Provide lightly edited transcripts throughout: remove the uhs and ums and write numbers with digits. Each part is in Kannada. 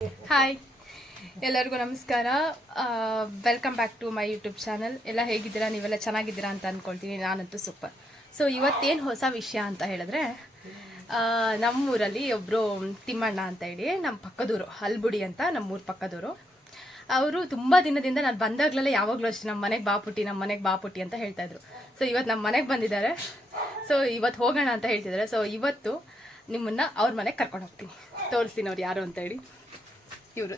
ಹಾಯ್, ಎಲ್ಲರಿಗೂ ನಮಸ್ಕಾರ. Welcome back to my YouTube channel. ಎಲ್ಲ ಹೇಗಿದ್ದೀರಾ? ನೀವೆಲ್ಲ ಚೆನ್ನಾಗಿದ್ದೀರಾ ಅಂತ ಅಂದ್ಕೊಳ್ತೀನಿ. ನಾನಂತೂ ಸೂಪರ್. ಸೊ ಇವತ್ತೇನು ಹೊಸ ವಿಷಯ ಅಂತ ಹೇಳಿದ್ರೆ, ನಮ್ಮೂರಲ್ಲಿ ಒಬ್ಬರು ತಿಮ್ಮಣ್ಣ ಅಂತ ಹೇಳಿ, ನಮ್ಮ ಪಕ್ಕದೂರು ಹಲ್ಬುಡಿ ಅಂತ, ನಮ್ಮೂರು ಪಕ್ಕದೂರು. ಅವರು ತುಂಬ ದಿನದಿಂದ ನಾನು ಬಂದಾಗಲೆಲ್ಲ ಯಾವಾಗಲೂ ಅಷ್ಟೇ ನಮ್ಮ ಮನೆಗೆ ಬಾಪುಟ್ಟಿ ಅಂತ ಹೇಳ್ತಾಯಿದ್ರು. ಸೊ ಇವತ್ತು ನಮ್ಮ ಮನೆಗೆ ಬಂದಿದ್ದಾರೆ. ಸೊ ಇವತ್ತು ಹೋಗೋಣ ಅಂತ ಹೇಳ್ತಿದ್ದಾರೆ. ಸೊ ಇವತ್ತು ನಿಮ್ಮನ್ನು ಅವ್ರ ಮನೆಗೆ ಕರ್ಕೊಂಡು ಹೋಗ್ತೀನಿ, ತೋರಿಸ್ತೀನಿ ಅವ್ರು ಯಾರು ಅಂತ ಹೇಳಿ. ಇವರು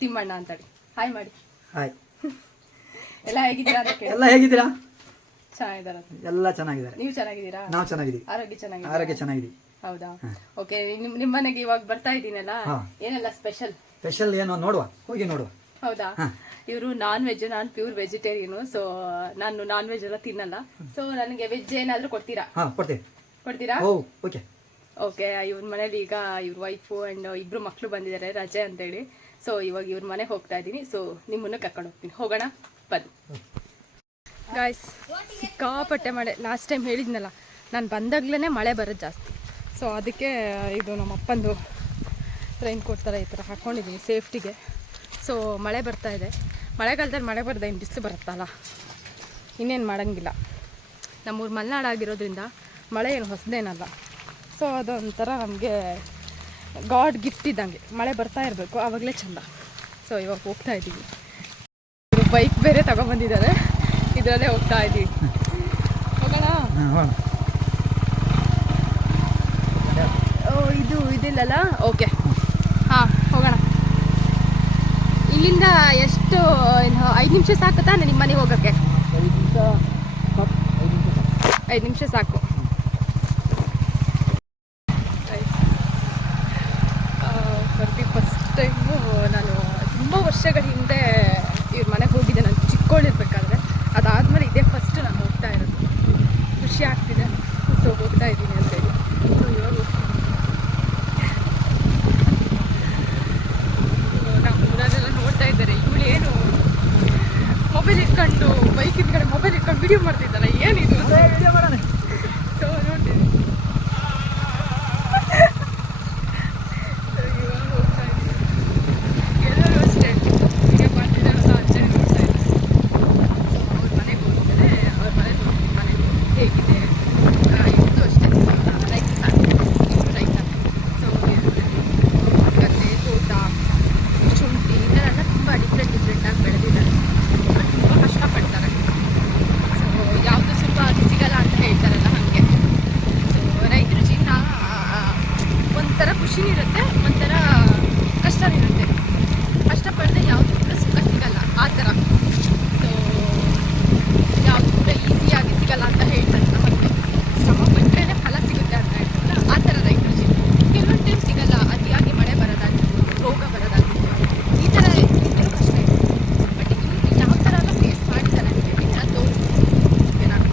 ತಿಮ್ಮಣ್ಣ ಅಂತೇಳಿ. ಹಾಯ್ ಮಾಡಿ. ಹಾಯ್. ಎಲ್ಲ ಹೇಗಿದ್ದೀರಾ? ಎಲ್ಲ ಹೇಗಿದ್ದೀರಾ? ಚೆನ್ನಾಗಿದ್ದಾರೆ. ಎಲ್ಲ ಚೆನ್ನಾಗಿದ್ದಾರೆ. ನೀವು ಚೆನ್ನಾಗಿದ್ದೀರಾ? ನಾವು ಚೆನ್ನಾಗಿದ್ದೀವಿ. ಆರೋಗ್ಯ ಚೆನ್ನಾಗಿದೆ. ಹೌದಾ? ಓಕೆ. ನಿಮ್ಮ ಮನೆಗೆ ಇವಾಗ ಬರ್ತಾ ಇದ್ದೀನಲ್ಲ, ಏನೆಲ್ಲ ಸ್ಪೆಷಲ್ ಏನೋ ನೋಡುವ, ಹೋಗಿ ನೋಡುವ. ಹೌದಾ? ಇವರು ನಾನ್ ವೆಜ್, ನಾನು ಪ್ಯೂರ್ ವೆಜಿಟೇರಿಯನು. ಸೊ ನಾನು ನಾನ್ ವೆಜ್ ಎಲ್ಲ ತಿನ್ನಲ್ಲ. ಸೊ ನನಗೆ ವೆಜ್ ಏನಾದರೂ ಕೊಡ್ತೀರಾ? ಕೊಡ್ತೀರಾ? ಓಕೆ. ಇವ್ರ ಮನೇಲಿ ಈಗ ಇವ್ರ ವೈಫು ಆ್ಯಂಡ್ ಇಬ್ರು ಮಕ್ಕಳು ಬಂದಿದ್ದಾರೆ ರಜೆ ಅಂತೇಳಿ. ಸೊ ಇವಾಗ ಇವ್ರ ಮನೆಗೆ ಹೋಗ್ತಾ ಇದ್ದೀನಿ. ಸೊ ನಿಮ್ಮನ್ನು ಕರ್ಕೊಂಡು ಹೋಗ್ತೀನಿ. ಹೋಗೋಣ ಬನ್ನಿ ಗಾಯ್ಸ್. ಸಿಕ್ಕಾಪಟ್ಟೆ ಮಳೆ. ಲಾಸ್ಟ್ ಟೈಮ್ ಹೇಳಿದ್ನಲ್ಲ, ನಾನು ಬಂದಾಗ್ಲೇ ಮಳೆ ಬರೋದು ಜಾಸ್ತಿ. ಸೊ ಅದಕ್ಕೆ ಇದು ನಮ್ಮ ಅಪ್ಪಂದು ರೈನ್ ಕೋಟ್ ಥರ ಈ ಥರ ಹಾಕ್ಕೊಂಡಿದ್ದೀನಿ ಸೇಫ್ಟಿಗೆ. ಸೊ ಮಳೆ ಬರ್ತಾ ಇದೆ. ಮಳೆಗಾಲದಲ್ಲಿ ಮಳೆ ಬರದೆ ಇನ್ನು ಬಿಸಿಲು ಬರುತ್ತಲ್ಲ, ಇನ್ನೇನು ಮಾಡೋಂಗಿಲ್ಲ. ನಮ್ಮೂರು ಮಲೆನಾಡಾಗಿರೋದ್ರಿಂದ ಮಳೆ ಏನು ಹೊಸದೇನಲ್ಲ. ಸೊ ಅದೊಂಥರ ನಮಗೆ ಗಾಡ್ ಗಿಫ್ಟ್ ಇದ್ದಂಗೆ. ಮಳೆ ಬರ್ತಾ ಇರಬೇಕು, ಆವಾಗಲೇ ಚೆಂದ. ಸೊ ಇವಾಗ ಹೋಗ್ತಾ ಇದ್ದೀವಿ. ಬೈಕ್ ಬೇರೆ ತಗೊಬಂದಿದ್ದಾರೆ, ಇದರಲ್ಲೇ ಹೋಗ್ತಾ ಇದ್ದೀವಿ. ಹೋಗೋಣ. ಇದಿಲ್ಲಲ್ಲ. ಓಕೆ, ಹಾಂ ಹೋಗೋಣ. ಇಲ್ಲಿಂದ ಎಷ್ಟು 5 ನಿಮಿಷ ಸಾಕು ತಾನೆ ನಿಮ್ಮ ಮನೆಗೆ ಹೋಗೋಕ್ಕೆ? 5 ನಿಮಿಷ ಸಾಕು. ಫಸ್ಟ್ ಟೈಮು ನಾನು ತುಂಬ ವರ್ಷಗಳ ಹಿಂದೆ ಇವ್ರ ಮನೆಗೆ ಹೋಗಿದ್ದೆ, ನಾನು ಚಿಕ್ಕವಳಿರ್ಬೇಕಾದ್ರೆ. ಅದಾದಮೇಲೆ ಇದೇ ಫಸ್ಟ್ ನಾನು ಹೋಗ್ತಾ ಇರೋದು. ಖುಷಿ ಆಗ್ತಿದೆ. ಸೊ ಹೋಗ್ತಾ ಇದ್ದೀನಿ ಅಂತೇಳಿ. ಸೊ ಇವಾಗ ನಮ್ಮ ಊರಲ್ಲೆಲ್ಲ ನೋಡ್ತಾ ಇದ್ದಾರೆ, ಇವಳು ಏನು ಮೊಬೈಲ್ ಇಟ್ಕೊಂಡು ಬೈಕ್ ಇಟ್ಕೊಂಡು ಮೊಬೈಲ್ ಇಟ್ಕೊಂಡು ವಿಡಿಯೋ ಮಾಡ್ತಿದ್ದಲ್ಲ, ಏನಿದು? ಸೊ ನೋಡ್ತೀನಿ. ಖುಷಿನಿರುತ್ತೆ, ಒಂಥರ ಕಷ್ಟನಿರುತ್ತೆ. ಕಷ್ಟಪಟ್ಟರೆ ಯಾವುದು ಕೂಡ ಸುಖ ಸಿಗಲ್ಲ, ಆ ಥರ. ಸೊ ಯಾವುದು ಕೂಡ ಈಸಿಯಾಗಿ ಸಿಗಲ್ಲ ಅಂತ ಹೇಳ್ತಾರಲ್ಲ, ಹಾಗೆ ಶ್ರಮ ಪಟ್ಟರೆ ಫಲ ಸಿಗುತ್ತೆ ಅಂತ ಹೇಳ್ತಾರಲ್ಲ, ಆ ಥರ ರೈತರ ಜೀವನ. ಕೆಲವೊಂದು ಟೈಮ್ ಸಿಗಲ್ಲ, ಅತಿಯಾಗಿ ಮಳೆ ಬರೋದಾಗಿರ್ಬೋದು, ರೋಗ ಬರೋದಾಗಿರ್ಬೋದು, ಈ ಥರ ಇದ್ದರೂ ಕಷ್ಟ ಇದೆ. ಬಟ್ ಇವರು ಯಾವ ಥರ ಎಲ್ಲ ಫೇಸ್ ಮಾಡ್ತಾರೆ ಅಂತ ಹೇಳಿ ನಾನು ತೋರಿಸ್ತೀನಿ. ಏನಾದ್ರು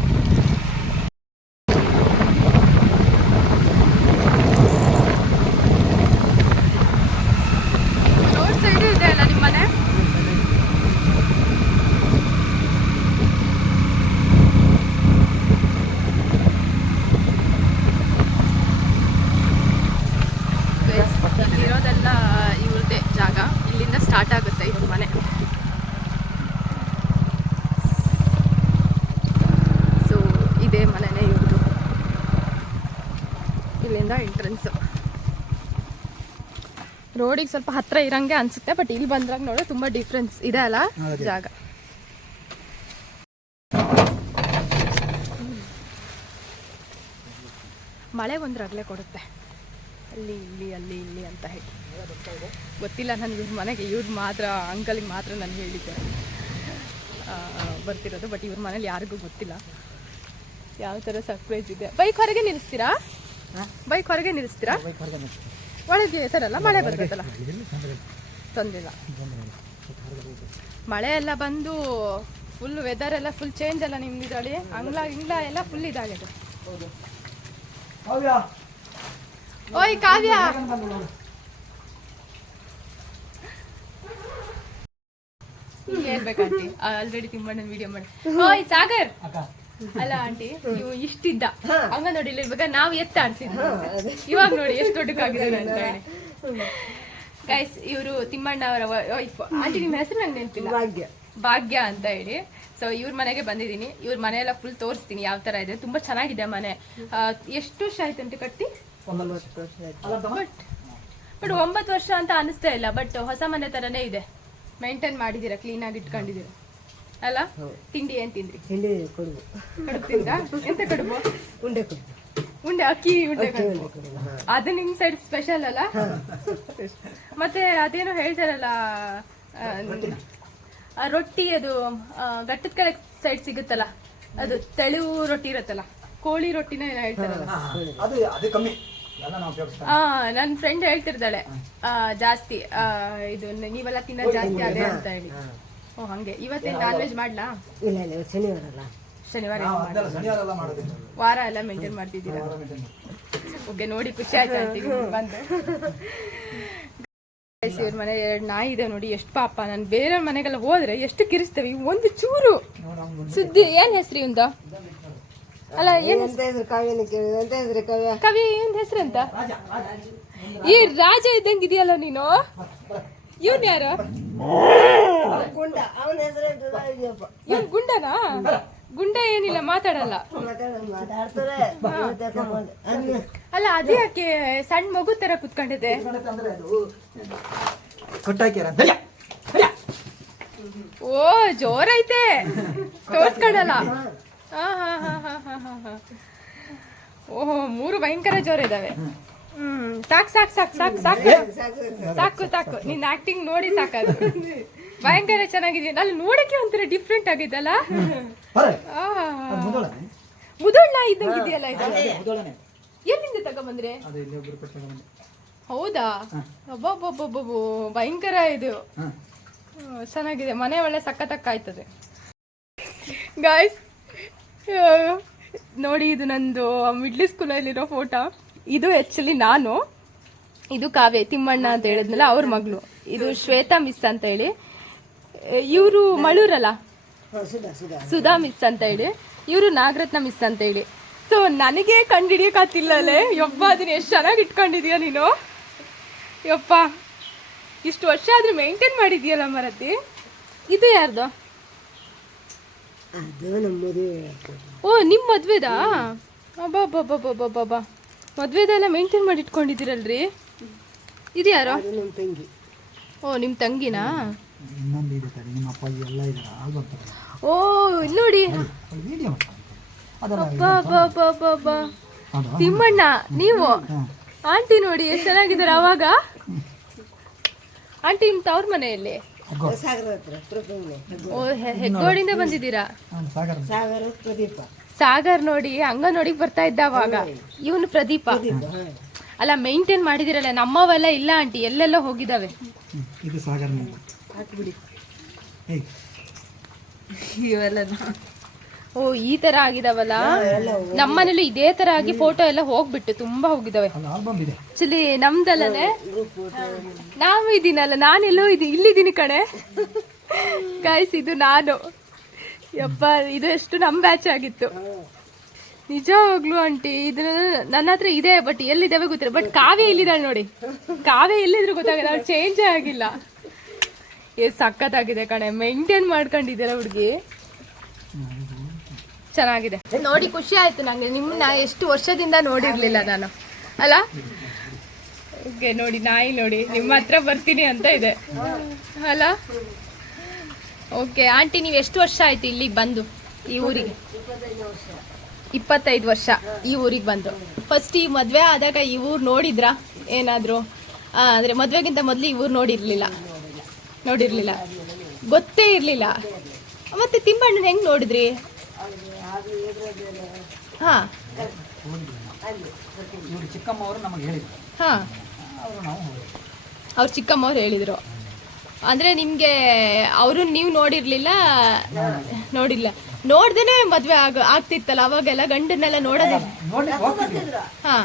ಇರೋದೆಲ್ಲ ಇವ್ರದ್ದೇ ಜಾಗ. ಇಲ್ಲಿಂದ ಸ್ಟಾರ್ಟ್ ಆಗುತ್ತೆ ಇವ್ರ ಮನೆ. ಸೊ ಇದೇ ಮನೆನೇ ಇವ್ರದ್ದು. ಇಲ್ಲಿಂದ ಎಂಟ್ರೆನ್ಸು. ರೋಡಿಗೆ ಸ್ವಲ್ಪ ಹತ್ರ ಇರಂಗೆ ಅನ್ಸುತ್ತೆ, ಬಟ್ ಇಲ್ಲಿ ಬಂದ್ರಾಗ ನೋಡಿದ್ರೆ ತುಂಬ ಡಿಫ್ರೆನ್ಸ್ ಇದೆ ಅಲ್ಲ ಜಾಗ. ಮಳೆ ಒಂದು ರಗಳೆ ಕೊಡುತ್ತೆ, ಅಲ್ಲಿ ಇಲ್ಲಿ ಅಂತ ಹೇಳಿ. ಗೊತ್ತಿಲ್ಲ ನನಗೆ ಇವ್ರ ಮನೆಗೆ. ಇವ್ರು ಮಾತ್ರ, ಅಂಕಲಿಗೆ ಮಾತ್ರ ನಾನು ಹೇಳಿದ್ದೆ ಬರ್ತಿರೋದು. ಬಟ್ ಇವ್ರ ಮನೇಲಿ ಯಾರಿಗೂ ಗೊತ್ತಿಲ್ಲ ಯಾವ ಥರ ಸರ್ಪ್ರೈಸ್ ಇದೆ. ಬೈಕ್ ಹೊರಗೆ ನಿಲ್ಲಿಸ್ತೀರಾ? ಒಳಗೆ ತರಲ್ಲ, ಮಳೆ ಬರ್ತೈತಲ್ಲ, ತೊಂದಿಲ್ಲ. ಮಳೆ ಎಲ್ಲ ಬಂದು ಫುಲ್ ವೆದರ್ ಎಲ್ಲ ಫುಲ್ ಚೇಂಜ್ ಅಲ್ಲ ನಿಮ್ದು ಇದರಲ್ಲಿ. ಇಂಗ್ಲ ಎಲ್ಲ ಫುಲ್ ಇದಾಗಿದೆ. ಓಯ್ ಕಾವ್ಯ, ಹೇಳ್ಬೇಕಂತಿ ಆಲ್ರೆಡಿ ತಿಮ್ಮಣ್ಣನ ವಿಡಿಯೋ ಮಾಡಿ. ಓಯ್ ಸಾಗರ್ ಅಲ್ಲ ಆಂಟಿ, ನೀವು ಇಷ್ಟಿದ್ದ ಹಂಗ ನೋಡಿ ಇಲ್ಲಿರ್ಬೇಕಾದ್ರೆ ನಾವು ಎತ್ತ ಆಡ್ಸಿದ್ವಿ. ಇವಾಗ ನೋಡಿ ಎಷ್ಟು ದೊಡ್ಡಕ್ಕಾಗಿದೆ ಅಂತ ಹೇಳಿ. ಗೈಸ್ ಇವರು ತಿಮ್ಮಣ್ಣ ಅವರ ವೈಫ್. ಆಂಟಿ ನಿಮ್ಮ ಹೆಸರು ನಂಗೆ ನೆನಪಿಲ್ಲ. ಭಾಗ್ಯ ಅಂತ ಹೇಳಿ. ಸೊ ಇವ್ರ ಮನೆಗೆ ಬಂದಿದ್ದೀನಿ. ಇವ್ರ ಮನೆಯೆಲ್ಲ ಫುಲ್ ತೋರಿಸ್ತೀನಿ ಯಾವ ತರ ಇದೆ. ತುಂಬಾ ಚೆನ್ನಾಗಿದೆ ಮನೆ. ಎಷ್ಟು ವರ್ಷ ಆಯ್ತಂತೆ ಕಟ್ಟಿ? ಬಟ್ 9 ವರ್ಷ ಅಂತ ಅನಿಸ್ತಾ ಇಲ್ಲ. ಬಟ್ ಹೊಸ ಮನೆ ತರನೇ ಇದೆ. ಮೇಂಟೈನ್ ಮಾಡಿದೀರಾ, ಕ್ಲೀನ್ ಆಗಿ ಇಟ್ಕೊಂಡಿದ್ದೀರಾ ಅಲ್ಲ? ತಿಂಡಿ ಏನ್ ತಿಂದ್ರಿ? ಕಡುಬು ತಿಂದ್ರಾ? ಎಂತ ಕಡುಬು? ಉಂಡೆ, ಅಕ್ಕಿ ಉಂಡೆ ಕಡುಬು. ಅದು ನಿಮ್ ಸೈಡ್ ಸ್ಪೆಷಲ್ ಅಲ್ಲ? ಮತ್ತೆ ಅದೇನೋ ಹೇಳ್ತಾರಲ್ಲ ರೊಟ್ಟಿ, ಅದು ಘಟ್ಟದ ಕಡೆ ಸೈಡ್ ಸಿಗುತ್ತಲ್ಲ, ಅದು ತೆಳುವು ರೊಟ್ಟಿ ಇರುತ್ತಲ್ಲ, ಕೋಳಿ ರೊಟ್ಟಿನ ಏನೋ ಹೇಳ್ತಾರಲ್ಲ. ನನ್ ಫ್ರೆಂಡ್ ಹೇಳ್ತಿರ್ತಾಳೆ ಜಾಸ್ತಿ ಇದು ನೀವೆಲ್ಲ ತಿನ್ನೋದು ಜಾಸ್ತಿ ಅದೇ ಅಂತ ಹೇಳಿ. ಓ ಹಂಗೆ. ಇವತ್ತೇನ್ ನಾನ್ ವೆಜ್ ಮಾಡ್ಲಾ? ಶನಿವಾರ ವಾರ ಎಲ್ಲ ಮೇಂಟೈನ್ ಮಾಡ್ತಿದ್ದೀರಾ? ಓಕೆ, ನೋಡಿ ಖುಷಿ ಆಯ್ತು ಬಂದು. ಇವ್ರ ಮನೆ 2 ನಾಯಿ ಇದೆ ನೋಡಿ, ಎಷ್ಟು ಪಾಪ. ನಾನು ಬೇರೆ ಮನೆಗೆಲ್ಲ ಹೋದ್ರೆ ಎಷ್ಟು ಕಿರಿಸ್ತೇವೆ, ಒಂದು ಚೂರು ಸುದ್ದಿ. ಏನ್ ಹೆಸ್ರಿ ಇವಂದ? ಅಲ್ಲ ಏನ್ ಕವಿ, ಏನ್ ಹೆಸ್ರಂತ? ಈ ರಾಜ ಇದ್ದಂಗ ಇದೆಯಲ್ಲ ನೀನು. ಇವನ್ ಯಾರು? ಇವನ್ ಗುಂಡನಾ? ಗುಂಡ ಏನಿಲ್ಲ, ಮಾತಾಡಲ್ಲ. ಅಲ್ಲ ಅದೇ ಯಾಕೆ ಸಣ್ಣ ಮಗು ತರ ಕುತ್ಕೊಂಡಿದೆ? ಓ ಜೋರೈತೆ, ತೋರ್ಸ್ಕೊಳಲ್ಲ. ಓಹೋ, 3 ಭಯಂಕರ ಜೋರ ಇದಾವೆ. ಸಾಕು ಸಾಕು ಸಾಕು ಸಾಕು ಸಾಕು ಸಾಕು ಸಾಕು. ನಿನ್ನ ಆಕ್ಟಿಂಗ್ ನೋಡಿ ಸಾಕದು. ಭಯಂಕರ ಚೆನ್ನಾಗಿದೆ. ಅಲ್ಲಿ ನೋಡಕ್ಕೆ ಒಂಥರ ಡಿಫ್ರೆಂಟ್ ಆಗಿದ್ದಲ್ಲ. ಮುದೋಳ್ಳ ಇದ್ದಂಗಿದೆಯಲ್ಲ ಇದು. ಎಲ್ಲಿಂದ ತಗೊಂಬಂದ್ರೆ? ಹೌದಾ? ಒಬ್ಬೊಬ್ಬೊಬ್ಬೊಬ್ಬ ಭಯಂಕರ ಇದು. ಚೆನ್ನಾಗಿದೆ ಮನೆ, ಒಳ್ಳೆ ಸಖತ್ತಕ್ಕಾಯ್ತದೆ. ಗಾಯ್ಸ್ ನೋಡಿ, ಇದು ನಂದು ಮಿಡ್ಲ್ ಸ್ಕೂಲಲ್ಲಿರೋ ಫೋಟೋ. ಇದು ಆಕ್ಚುಲಿ ನಾನು, ಇದು ಕಾವ್ಯ, ತಿಮ್ಮಣ್ಣ ಅಂತ ಹೇಳಿದ್ನಲ್ಲ ಅವ್ರ ಮಗಳು. ಇದು ಶ್ವೇತಾ ಮಿಸ್ ಅಂತ ಹೇಳಿ. ಇವರು ಮಳೂರಲ್ಲ, ಸುಧಾ ಮಿಸ್ ಅಂತ ಹೇಳಿ. ಇವರು ನಾಗರತ್ನ ಮಿಸ್ ಅಂತ ಹೇಳಿ. ಸೊ ನನಗೆ ಕಂಡಿಡಿಯಕ್ಕಾಗ್ತಿಲ್ಲಲೇ. ಯಪ್ಪ, ಅದನ್ನ ಎಷ್ಟು ಚೆನ್ನಾಗಿ ಇಟ್ಕೊಂಡಿದೀಯ ನೀನು. ಯಪ್ಪ, ಇಷ್ಟು ವರ್ಷ ಆದ್ರೂ ಮೇಂಟೈನ್ ಮಾಡಿದ್ಯಲ್ಲ ಮರತಿ. ಇದು ಯಾರ್ದು? ಓ, ನಿಮ್ ಮದ್ವೆದಾ? ಅಬ್ಬಬ್ಬಬ್ಬಬ್ಬಬ್ಬಬ್ಬ, ಮದ್ವೆದೆಲ್ಲ ಮೇಂಟೈನ್ ಮಾಡಿ ಇಟ್ಕೊಂಡಿದ್ದೀರಲ್ರಿ. ಇದು ಯಾರು? ಓ, ನಿಮ್ ತಂಗಿನಾ? ಓ ನೋಡಿ, ತಿಮ್ಮಣ್ಣ ನೀವು. ಆಂಟಿ ನೋಡಿ ಎಷ್ಟು ಚೆನ್ನಾಗಿದ್ದಾರೆ. ಅವಾಗ ಆಂಟಿ ನಿಮ್ ತವ್ರ ಮನೆಯಲ್ಲಿ? ಓ, ಹೆಗ್ಗೋಡಿಂದ ಬಂದಿದ್ದೀರಾ? ಸಾಗರ್ ನೋಡಿ, ಅಂಗನೋಡಿಗೆ ಬರ್ತಾ ಇದ್ದ ಅವಾಗ. ಇವನು ಪ್ರದೀಪ. ಅಲ್ಲ ಮೇಂಟೈನ್ ಮಾಡಿದಿರಲ್ಲ. ನಮ್ಮವೆಲ್ಲ ಇಲ್ಲ ಆಂಟಿ, ಎಲ್ಲೆಲ್ಲ ಹೋಗಿದಾವೆ. ಓ, ಈ ತರ ಆಗಿದಾವಲ್ಲ. ನಮ್ಮನೇಲಿ ಇದೇ ತರ ಆಗಿ ಫೋಟೋ ಎಲ್ಲ ಹೋಗ್ಬಿಟ್ಟು ತುಂಬಾ ಹೋಗಿದಾವೆ. ಆಕ್ಚುಲಿ ನಮ್ದಲ್ಲೇ ನಾವು ಇದೀನಲ್ಲ, ನಾನೆಲ್ಲೋ ಇಲ್ಲಿದ್ದೀನಿ ಕಣೆ. ಗಾಯ್ಸ್, ಇದು ನಾನು. ಯಪ್ಪ, ಇದು ಎಷ್ಟು ನಮ್ ಬ್ಯಾಚ್ ಆಗಿತ್ತು ನಿಜವಾಗ್ಲು ಆಂಟಿ. ಇದನ್ನ ನನ್ನ ಹತ್ರ ಇದೆ, ಬಟ್ ಎಲ್ಲಿದ್ದಾವೆ ಗೊತ್ತಿಲ್ಲ. ಬಟ್ ಕಾವ್ಯ ಎಲ್ಲಿದ್ದಾಳೆ ನೋಡಿ. ಕಾವ್ಯ ಎಲ್ಲಿದ್ರು ಗೊತ್ತಾಗಲ್ಲ, ಅವ್ರು ಚೇಂಜೇ ಆಗಿಲ್ಲ. ಸಖತ್ತಾಗಿದೆ ಕಣೆ, ಮೇಂಟೈನ್ ಮಾಡ್ಕೊಂಡಿದ್ದೀರ ಹುಡುಗಿ. ಚೆನ್ನಾಗಿದೆ ನೋಡಿ, ಖುಷಿ ಆಯ್ತು ನಂಗೆ. ನಿಮ್ಮನ್ನ ಎಷ್ಟು ವರ್ಷದಿಂದ ನೋಡಿರ್ಲಿಲ್ಲ ನಾನು, ಅಲ್ಲ? ಓಕೆ, ನೋಡಿ ನಾಯಿ ನೋಡಿ, ನಿಮ್ಮ ಹತ್ರ ಬರ್ತೀನಿ ಅಂತ ಇದೆ ಅಲ್ಲ? ಓಕೆ ಆಂಟಿ, ನೀವು ಎಷ್ಟು ವರ್ಷ ಆಯ್ತು ಇಲ್ಲಿಗೆ ಬಂದು, ಈ ಊರಿಗೆ? 25 ವರ್ಷ ಈ ಊರಿಗೆ ಬಂದು. ಫಸ್ಟ್ ಈ ಮದ್ವೆ ಆದಾಗ ಈ ಊರು ನೋಡಿದ್ರಾ ಏನಾದ್ರು? ಅಂದ್ರೆ ಮದ್ವೆಗಿಂತ ಮೊದಲು ಈ ಊರು ನೋಡಿರ್ಲಿಲ್ಲ, ಗೊತ್ತೇ ಇರ್ಲಿಲ್ಲ. ಮತ್ತೆ ತಿಮ್ಮಣ್ಣನ ಹೆಂಗ್ ನೋಡಿದ್ರಿ? ಹಾ ಹಾ, ಅವ್ರ ಚಿಕ್ಕಮ್ಮವ್ರು ಹೇಳಿದ್ರು. ಅಂದ್ರೆ ನಿಮ್ಗೆ ಅವರು ನೀವು ನೋಡಿರ್ಲಿಲ್ಲ, ನೋಡ್ದೇನೆ ಮದ್ವೆ ಆಗ್ತಿತ್ತಲ್ಲ ಅವಾಗೆಲ್ಲ, ಗಂಡನ್ನೆಲ್ಲ ನೋಡೋದೇ. ಹಾ,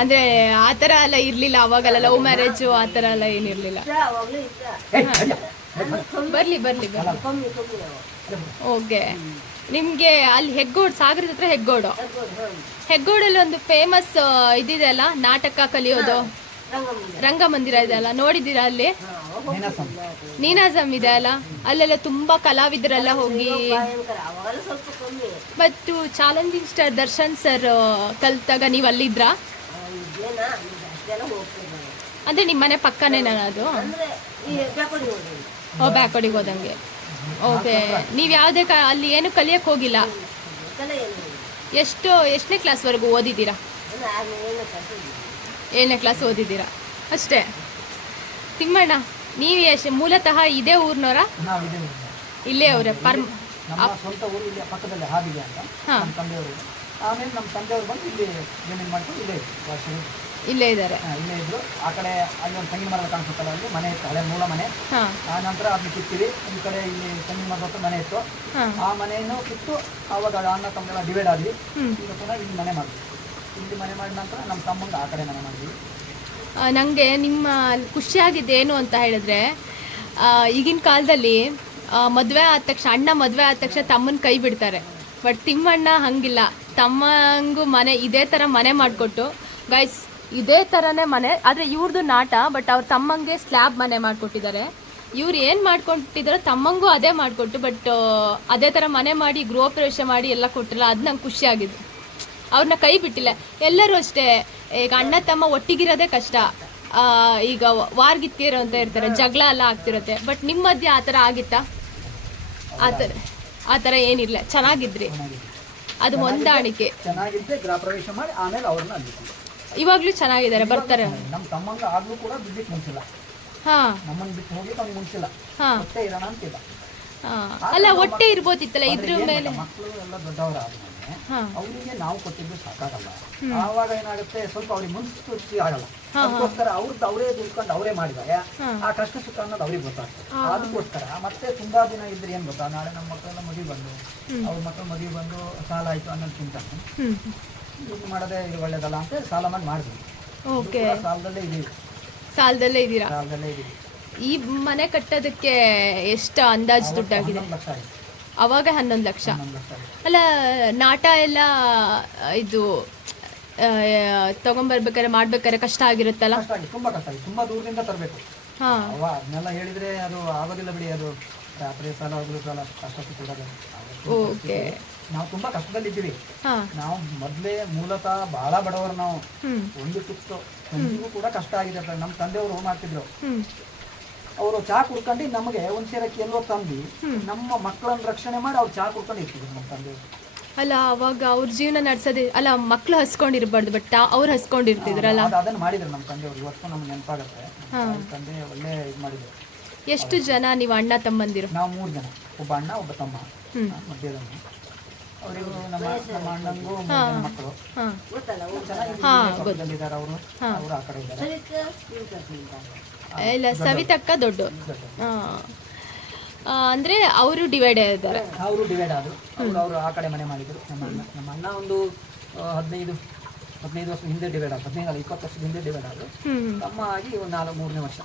ಅಂದ್ರೆ ಆತರ ಎಲ್ಲ ಇರ್ಲಿಲ್ಲ ಅವಾಗೆಲ್ಲ, ಲವ್ ಮ್ಯಾರೇಜ್ ಆತರ ಎಲ್ಲ ಏನಿರ್ಲಿಲ್ಲ. ಬರ್ಲಿ ಓಕೆ. ನಿಮ್ಗೆ ಅಲ್ಲಿ ಹೆಗ್ಗೋಡು ಸಾಗರದ ಹತ್ರ ಹೆಗ್ಗೋಡಲ್ಲಿ ಒಂದು ಫೇಮಸ್ ಇದಿದೆ ಅಲ್ಲ, ನಾಟಕ ಕಲಿಯೋದು ರಂಗಮಂದಿರ ಇದೆ ಅಲ್ಲ, ನೋಡಿದ್ದೀರಾ? ಅಲ್ಲಿ ನೀನಾಸಂ ಇದೆ ಅಲ್ಲ, ಅಲ್ಲೆಲ್ಲ ತುಂಬಾ ಕಲಾವಿದರೆಲ್ಲ ಹೋಗಿ. ಮತ್ತು ಚಾಲೆಂಜಿಂಗ್ ಸ್ಟಾರ್ ದರ್ಶನ್ ಸರ್ ಕಲ್ತಾಗ ನೀವು ಅಲ್ಲಿದ್ರಾ? ಅಂದ್ರೆ ನಿಮ್ಮ ಮನೆ ಪಕ್ಕನೇ ಅದು? ಬ್ಯಾಕ್ವರ್ಡಿಗೆ ಹೋದಂಗೆ. ಓಕೆ. ನೀವು ಯಾವುದೇ ಅಲ್ಲಿ ಏನು ಕಲಿಯಕ್ಕೆ ಹೋಗಿಲ್ಲ? ಎಷ್ಟನೇ ಕ್ಲಾಸ್ವರೆಗೂ ಓದಿದ್ದೀರಾ? 7ನೇ ಕ್ಲಾಸ್ ಓದಿದ್ದೀರಾ ಅಷ್ಟೇ. ತಿಮ್ಮಣ್ಣ, ನೀವು ಮೂಲತಃ ಇದೇ ಊರಿನವರ? ಇಲ್ಲೇ ಅವರೇ? ಸ್ವಂತ ಊರು ಇಲ್ಲೇ ಪಕ್ಕದಲ್ಲಿ ಹಾದಿಗೆ ಅಂತ ನಮ್ಮ ತಂದೆಯವರು. ಆಮೇಲೆ ನಮ್ಮ ತಂದೆಯವರು ಬಂದು ಇಲ್ಲಿ ಜಮೀನು ಮಾಡ್ಕೊಂಡು ಇಲ್ಲೇ ಇದ್ದಾರೆ. ಇಲ್ಲೇ ಇದ್ರು. ಆ ಕಡೆ ಅಲ್ಲಿ ಒಂದು ತೆಂಗಿನ ಮರದ ಕಾಣಿಸುತ್ತಲ್ಲ, ಅಲ್ಲಿ ಮನೆ ಇತ್ತು, ಹಳೆ ಮೂಲ ಮನೆ. ಆ ನಂತರ ಅದನ್ನ ಕಿತ್ತೀವಿ. ಈ ಕಡೆ ಇಲ್ಲಿ ತೆಂಗಿನ ಮರದ ಮನೆ ಇತ್ತು, ಆ ಮನೆಯನ್ನು ಕಿತ್ತು ಆವಾಗ ಅಣ್ಣ ತಮ್ಮೆಲ್ಲ ಡಿವೈಡ್ ಆದ್ವಿ. ಈಗ ಪುನಃ ಇಲ್ಲಿ ಮನೆ ಮಾಡಿದ್ವಿ. ಇಲ್ಲಿ ಮನೆ ಮಾಡಿದ ನಂತರ ನಮ್ಮ ತಮ್ಮಂಗೆ ಆ ಕಡೆ ಮನೆ ಮಾಡಿದ್ವಿ. ನನಗೆ ನಿಮ್ಮ ಖುಷಿಯಾಗಿದ್ದೇನು ಅಂತ ಹೇಳಿದ್ರೆ, ಈಗಿನ ಕಾಲದಲ್ಲಿ ಮದುವೆ ಆದ ತಕ್ಷಣ, ಅಣ್ಣ ಮದುವೆ ಆದ ತಕ್ಷಣ ತಮ್ಮನ ಕೈ ಬಿಡ್ತಾರೆ. ಬಟ್ ತಿಮ್ಮಣ್ಣ ಹಂಗಿಲ್ಲ. ತಮ್ಮಂಗೂ ಮನೆ ಇದೇ ಥರ ಮನೆ ಮಾಡಿಕೊಟ್ಟು, ಗೈಸ್ ಇದೇ ಥರನೇ ಮನೆ, ಆದರೆ ಇವ್ರದ್ದು ನಾಟ. ಬಟ್ ಅವ್ರ ತಮ್ಮಂಗೆ ಸ್ಲ್ಯಾಬ್ ಮನೆ ಮಾಡಿಕೊಟ್ಟಿದ್ದಾರೆ. ಇವ್ರು ಏನು ಮಾಡ್ಕೊಟ್ಟಿದ್ದಾರೋ ತಮ್ಮಂಗೂ ಅದೇ ಮಾಡಿಕೊಟ್ಟು, ಬಟ್ ಅದೇ ಥರ ಮನೆ ಮಾಡಿ ಗೃಹ ಪ್ರವೇಶ ಮಾಡಿ ಎಲ್ಲ ಕೊಟ್ಟಿರಲ್ಲ, ಅದು ನಂಗೆ ಖುಷಿಯಾಗಿದ್ದು. ಅವ್ರನ್ನ ಕೈ ಬಿಟ್ಟಿಲ್ಲ. ಎಲ್ಲರೂ ಅಷ್ಟೇ, ಈಗ ಅಣ್ಣ ತಮ್ಮ ಒಟ್ಟಿಗಿರೋದೇ ಕಷ್ಟ. ಈಗ ವಾರ್ಗಿತ್ತಿರೋ ಅಂತ ಇರ್ತಾರೆ, ಜಗಳ ಎಲ್ಲ ಆಗ್ತಿರುತ್ತೆ. ಬಟ್ ನಿಮ್ಮ ಮಧ್ಯೆ ಆ ಥರ ಆಗಿತ್ತಾ? ಆ ಥರ ಏನಿಲ್ಲ, ಚೆನ್ನಾಗಿದ್ರಿ. ಅದು ಹೊಂದಾಣಿಕೆ. ಗೃಹ ಪ್ರವೇಶ ಮಾಡಿ ಆಮೇಲೆ ಅವ್ರನ್ನ ಇವಾಗ್ಲೂ ಚೆನ್ನಾಗಿದ್ದಾರೆ, ಬರ್ತಾರೆ. ನಮ್ಮ ತಮ್ಮಂಗ ಆಗ್ಲೂ ಕೂಡ ಬಿಡ್ಲಿಕ್ಕೆ ಮುಂಚಿಲ್ಲ. ನಮ್ಮನ್ನ ಬಿಟ್ಟು ಹೋಗ್ಲಿಕ್ಕೆ ಅವ್ನಿಗೆ ಮುಂಚಿಲ್ಲ. ಒಟ್ಟೆ ಇರೋಣ ಅಂತಿಲ್ಲ. ಅಲ್ಲ, ಒಟ್ಟೆ ಇರ್ಬೋದಿತ್ತಲ್ಲ ಇದ್ರ ಮೇಲೆ. ಮಕ್ಕಳು ಎಲ್ಲ ದೊಡ್ಡವರಾದ್ಮೇಲೆ ಅವರಿಗೆ ನಾವು ಕೊಟ್ಟಿದ್ದು ಸಾಕಾಗಲ್ಲ. ಆವಾಗ ಏನಾಗುತ್ತೆ, ಸ್ವಲ್ಪ ಅವ್ರಿಗೆ ಮುನ್ಸೂಚಿ ಆಗಲ್ಲ. ಅದಕ್ಕೋಸ್ಕರ ಅವರೇ ದುಡ್ಕೊಂಡು ಅವರೇ ಮಾಡಿದಾಗ ಆ ಕಷ್ಟ ಸುಖ ಅನ್ನೋದು ಅವ್ರಿಗೆ ಗೊತ್ತಾಗ್ತದೆ. ಅದಕ್ಕೋಸ್ಕರ ಮತ್ತೆ ತುಂಬಾ ದಿನ ಇದ್ರೆ ಏನ್ ಗೊತ್ತಾ, ನಾಳೆ ನಮ್ಮ ಮಕ್ಕಳೆಲ್ಲ ಮದುವೆ ಬಂದು ಅವ್ರ ಮಕ್ಕಳು ಮದುವೆ ಬಂದು ಸಾಲ ಆಯ್ತು ಅನ್ನೋದು ಚಿಂತನೆ. ಇದು ಮಾಡೋದೇ ಇದು ಒಳ್ಳೇದಲ್ಲ ಅಂತ ಸಾಲ ಮಾಡಿ ಮಾಡಿದ್ವಿ. ಸಾಲದಲ್ಲೇ ಇದ್ದೀರಾ? ಈ ಮನೆ ಕಟ್ಟೋದಕ್ಕೆ ಎಷ್ಟು ಅಂದಾಜು ದುಡ್ಡಾಗಿದೆ? ಅವಾಗ 11 ಲಕ್ಷ. ಅಲ್ಲ, ನಾಟ ಎಲ್ಲ ಇದು ತಗೊಂಡ್ಬರ್ಬೇಕಾದ್ರೆ ಮಾಡ್ಬೇಕಾದ್ರೆ ಕಷ್ಟ ಆಗಿರುತ್ತಲ್ಲ? ತುಂಬಾ ಕಷ್ಟ ಆಗಿದೆ. ತುಂಬಾ ದೂರದಿಂದ ತರಬೇಕು. ಅದನ್ನೆಲ್ಲ ಹೇಳಿದ್ರೆ ಅದು ಆಗೋದಿಲ್ಲ ಬಿಡಿ. ಅದು ರಾತ್ರಿ ಸಾಲ ಹೋದ್ರು ಸಾಲ ಕಷ್ಟಕ್ಕೆ ಕೊಡೋದು. ಓಕೆ. ನಾವು ತುಂಬಾ ಕಷ್ಟದಲ್ಲಿದ್ದೀವಿ. ನಾವು ಮೊದಲೇ ಮೂಲತಃ ಬಹಳ ಬಡವರು. ನಾವು ಒಂದು ತುತ್ತು ತಂದಿಗೂ ಕೂಡ ಕಷ್ಟ ಆಗಿದೆ. ನಮ್ಮ ತಂದೆಯವರು ಮಾಡ್ತಿದ್ರು. ಅವರು ಚಹಾ ಕುಡ್ಕೊಂಡು ನಮಗೆ ಒಂದ್ ಸೇರಕ್ಕೆ ಎಲ್ಲೋ ತಂದು ನಮ್ಮ ಮಕ್ಕಳನ್ನ ರಕ್ಷಣೆ ಮಾಡಿ ಅವ್ರು ಚಹಾ ಕುಡ್ಕೊಂಡು ಇರ್ತಿದ್ರು ನಮ್ಮ ತಂದೆಯವರು. ಅಲ್ಲ, ಅವಾಗ ಅವ್ರ ಜೀವನ ನಡೆಸೋದೇ ಅಲ್ಲ, ಮಕ್ಳು ಹಸ್ಕೊಂಡಿರ್ಬಾರ್ದು, ಬಟ್ ಅವ್ರು ಹಸ್ಕೊಂಡಿರ್ತಿದ್ರಲ್ಲ. ಅದನ್ನ ಮಾಡಿದ್ರು ನಮ್ಮ ತಂದೆಯವರು. ಇವತ್ತು ನಮ್ಗೆ ನೆನಪಾಗುತ್ತೆ. ತಂದೆ ಒಳ್ಳೆ ಇದು ಮಾಡಿದ್ರು. ಎಷ್ಟು ಜನ ನೀವು ಅಣ್ಣ ತಮ್ಮಂದಿರು? ನಾವು 3 ಜನ. ಒಬ್ಬ ಅಣ್ಣ, ಒಬ್ಬ ತಮ್ಮ, ಮಧ್ಯದಲ್ಲಿ. ಅವರಿಗೂ ನಮ್ಮ ಅಣ್ಣಂಗೂ 3 ಜನ ಮಕ್ಕಳು. ಚೆನ್ನಾಗಿದ್ದಾರೆ ಅವರು. ಅವರು ಆ ಕಡೆ ಇದ್ದಾರೆ. ಇಲ್ಲ, ಸವಿತಕ್ಕ ದೊಡ್ಡ. ಅಂದ್ರೆ ಅವರು ಡಿವೈಡ್ ಆಗಿದ್ದಾರೆ. ಅವರು ಡಿವೈಡ್ ಆದ್ರು. ಅವರು ಆ ಕಡೆ ಮನೆ ಮಾಡಿದ್ರು. ನಮ್ಮ ಅಣ್ಣ ಒಂದು 15 ವರ್ಷ ಹಿಂದೆ ಡಿವೈಡ್ ಆದ್ರು. 15 ಅಲ್ಲ, 20 ವರ್ಷದ ಹಿಂದೆ ಡಿವೈಡ್ ಆದ್ರು. ತಮ್ಮ ಆಗಿ ಒಂದು 3ನೇ ವರ್ಷ.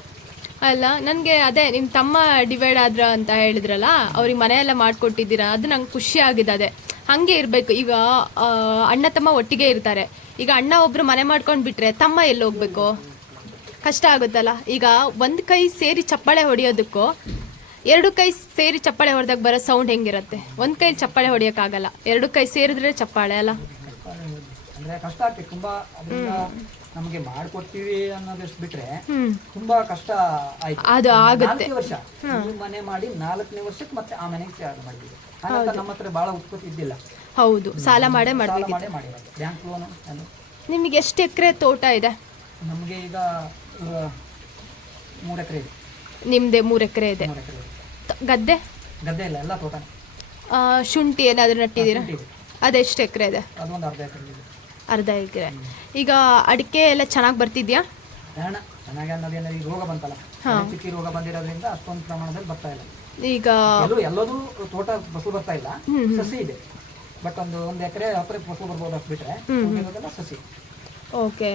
ಅಲ್ಲ, ನನಗೆ ಅದೇ ನಿಮ್ಮ ತಮ್ಮ ಡಿವೈಡ್ ಆದ್ರ ಅಂತ ಹೇಳಿದ್ರಲ್ಲ, ಅವ್ರಿಗೆ ಮನೆ ಎಲ್ಲ ಮಾಡಿಕೊಟ್ಟಿದ್ದೀರಾ, ಅದು ನಂಗೆ ಖುಷಿ ಆಗಿದೆ. ಅದೇ ಹಂಗೆ ಇರಬೇಕು. ಈಗ ಅಣ್ಣ ತಮ್ಮ ಒಟ್ಟಿಗೆ ಇರ್ತಾರೆ. ಈಗ ಅಣ್ಣ ಒಬ್ರು ಮನೆ ಮಾಡ್ಕೊಂಡು ಬಿಟ್ರೆ ತಮ್ಮ ಎಲ್ಲಿ ಹೋಗ್ಬೇಕು? ಕಷ್ಟ ಆಗುತ್ತಲ್ಲ. ಈಗ ಒಂದು ಕೈ ಸೇರಿ ಚಪ್ಪಾಳೆ ಹೊಡೆಯೋದಕ್ಕೂ 2 ಕೈ ಸೇರಿ ಚಪ್ಪಾಳೆ ಹೊಡೆದಾಗ ಬರೋ ಸೌಂಡ್ ಹೆಂಗಿರುತ್ತೆ? ಒಂದು ಕೈ ಚಪ್ಪಾಳೆ ಹೊಡೆಯೋಕ್ಕಾಗಲ್ಲ, 2 ಕೈ ಸೇರಿದ್ರೆ ಚಪ್ಪಾಳೆ ಅಲ್ಲ. ಅಂದ್ರೆ ಕಷ್ಟ ಆಗ್ತದೆ ತುಂಬಾ. ನಮಗೆ ಮಾಡ್ಕೊಡ್ತೀವಿ ಅನ್ನೋದಷ್ಟು ಬಿಟ್ರೆ ತುಂಬಾ ಕಷ್ಟ ಆಯ್ತು. ಅದು ಆಗುತ್ತೆ. 4 ವರ್ಷ ಮನೆ ಮಾಡಿ 4ನೇ ವರ್ಷಕ್ಕೆ ಮತ್ತೆ ಆ ಮನೆಗೆ ಚಾರ್ಜ್ ಮಾಡಿದ್ವಿ. ನಮ್ಮ ಹತ್ರ ಬಹಳ ಉತ್ಪತ್ತಿ ಇದ್ದಿಲ್ಲ. ಹೌದು, ಸಾಲ ಮಾಡೇ ಮಾಡಬೇಕು. Bank loan. ನಿಮಗೆ ಎಷ್ಟು ಎಕರೆ ತೋಟ ಇದೆ? ನಮಗೆ ಈಗ 3 ಎಕರೆ ಇದೆ. ನಿಮ್ದೆ 3 ಎಕರೆ ಇದೆ. ಗದ್ದೆ ಇಲ್ಲ, ಎಲ್ಲ ತೋಟ. ಶುಂಠಿ ಏನಾದ್ರು ನಟ್ಟಿದ್ದೀರಾ? ಅದೆಷ್ಟು ಎಕರೆ ಇದೆ? ಅದೊಂದು ಅರ್ಧ ಎಕರೆ. ಅರ್ಧ ಎಕರೆ. ಈಗ ಅಡಿಕೆ ಎಲ್ಲ ಚೆನ್ನಾಗಿ ಬರ್ತಿದ್ಯಾ? ಚೆನ್ನಾಗಿ ಅನ್ನೋದೇನ, ಈಗ ರೋಗ ಬಂತಲ್ಲ, ಚಿಕ್ಕಿ ರೋಗ ಬಂದಿರೋದ್ರಿಂದ ಅಷ್ಟೊಂದು ಪ್ರಮಾಣದಲ್ಲಿ ಬರ್ತಾ ಇಲ್ಲ. ಈಗ ಎಲ್ಲದೂ ತೋಟ ಫಸಲು ಬರ್ತಾ ಇಲ್ಲ. ಸಸಿ ಇದೆ, ಬಟ್ ಒಂದು ಎಕರೆ ಹತ್ರ ಫಸಲು ಬರ್ಬೋದು ಅಷ್ಟು ಬಿಟ್ರೆ ಸಸಿ. ಓಕೆ.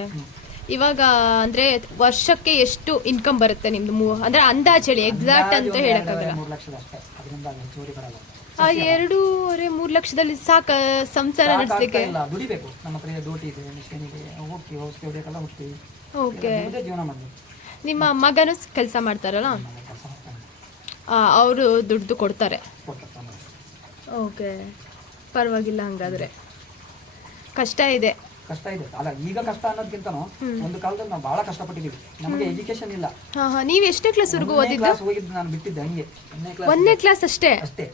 ಇವಾಗ ಅಂದ್ರೆ ವರ್ಷಕ್ಕೆ ಎಷ್ಟು ಇನ್ಕಮ್ ಬರುತ್ತೆ ನಿಮ್ದು? ಅಂದ್ರೆ ಅಂದಾಜು ಹೇಳಿ, ಎಕ್ಸಾಕ್ಟ್ ಅಂತ ಹೇಳಕ್ಕಾಗಲ್ಲ. 3 ಲಕ್ಷದ ಅಷ್ಟೇ. ಅದರಿಂದ ಹೆಚ್ಚುವರಿ ಬರಲ್ಲ. ಆ 2.5-3 ಲಕ್ಷದಲ್ಲಿ ಸಾಕ ಸಂಸಾರ ನಡೆಸಲಿಕ್ಕೆ? ಇಲ್ಲ, ದುಡಿಬೇಕು. ನಮ್ಮ ಹತ್ರ ಡ್ಯೂಟಿ ಇದೆ, ಮಿಷನ್ ಇದೆ, ಹೋಗ್ತೀವಿ, ಔಷಧಿ ಹೊಡಿಯೋಕೆಲ್ಲ ಹೋಗ್ತೀವಿ. ಓಕೆ. ಜೀವನ ಮಾಡಬೇಕು. ನಿಮ್ಮ ಮಗನೂ ಕೆಲಸ ಮಾಡ್ತಾರಲ್ಲ, ಕೆಲಸ ಮಾಡ್ತಾನೆ, ಅವರು ದುಡ್ಡು ಕೊಡ್ತಾರೆ. ಕೊಡ್ತಾನೆ. ಓಕೆ, ಪರವಾಗಿಲ್ಲ. ಹಂಗಾದ್ರೆ ಕಷ್ಟ ಇದೆ. ಕಷ್ಟ ಇದೆ ಅಲ್ಲ, ಈಗ ಕಷ್ಟ ಅನ್ನೋದಕ್ಕಿಂತನೂ ಒಂದು ಕಾಲದಲ್ಲಿ ನಾವು ಬಹಳ ಕಷ್ಟಪಟ್ಟಿದ್ದೀವಿ. ನಮಗೆ ಎಜುಕೇಶನ್ ಇಲ್ಲ. ನೀವು ಎಷ್ಟನೇ ಕ್ಲಾಸ್ವರೆಗೂ ಓದಿದ್ದು? ಕ್ಲಾಸ್ ಹೋಗಿದ್ದು ನಾನು ಬಿಟ್ಟಿದ್ದೆ ಹಂಗೆ, 1ನೇ ಕ್ಲಾಸ್ ಅಷ್ಟೇ. ಅಷ್ಟೇ.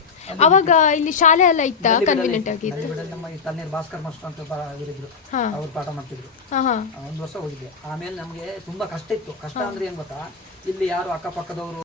ಅವಾಗ ಇಲ್ಲಿ ಶಾಲೆ ಎಲ್ಲ ಇತ್ತಾ? ಕನ್ವಿನೆಂಟ್ ಆಗಿತ್ತು. ನಮ್ಮ ಈ ತಣ್ಣೀರು ಭಾಸ್ಕರ್ ಮಾಸ್ಟರ್ ಅಂತ ಇವರಿದ್ರು, ಅವ್ರು ಪಾಠ ಮಾಡ್ತಿದ್ರು. 1 ವರ್ಷ ಹೋಗಿದ್ದೆ. ಆಮೇಲೆ ನಮಗೆ ತುಂಬಾ ಕಷ್ಟ ಇತ್ತು. ಕಷ್ಟ ಅಂದ್ರೆ ಏನ್ ಗೊತ್ತಾ, ಇಲ್ಲಿ ಯಾರು ಅಕ್ಕಪಕ್ಕದವರು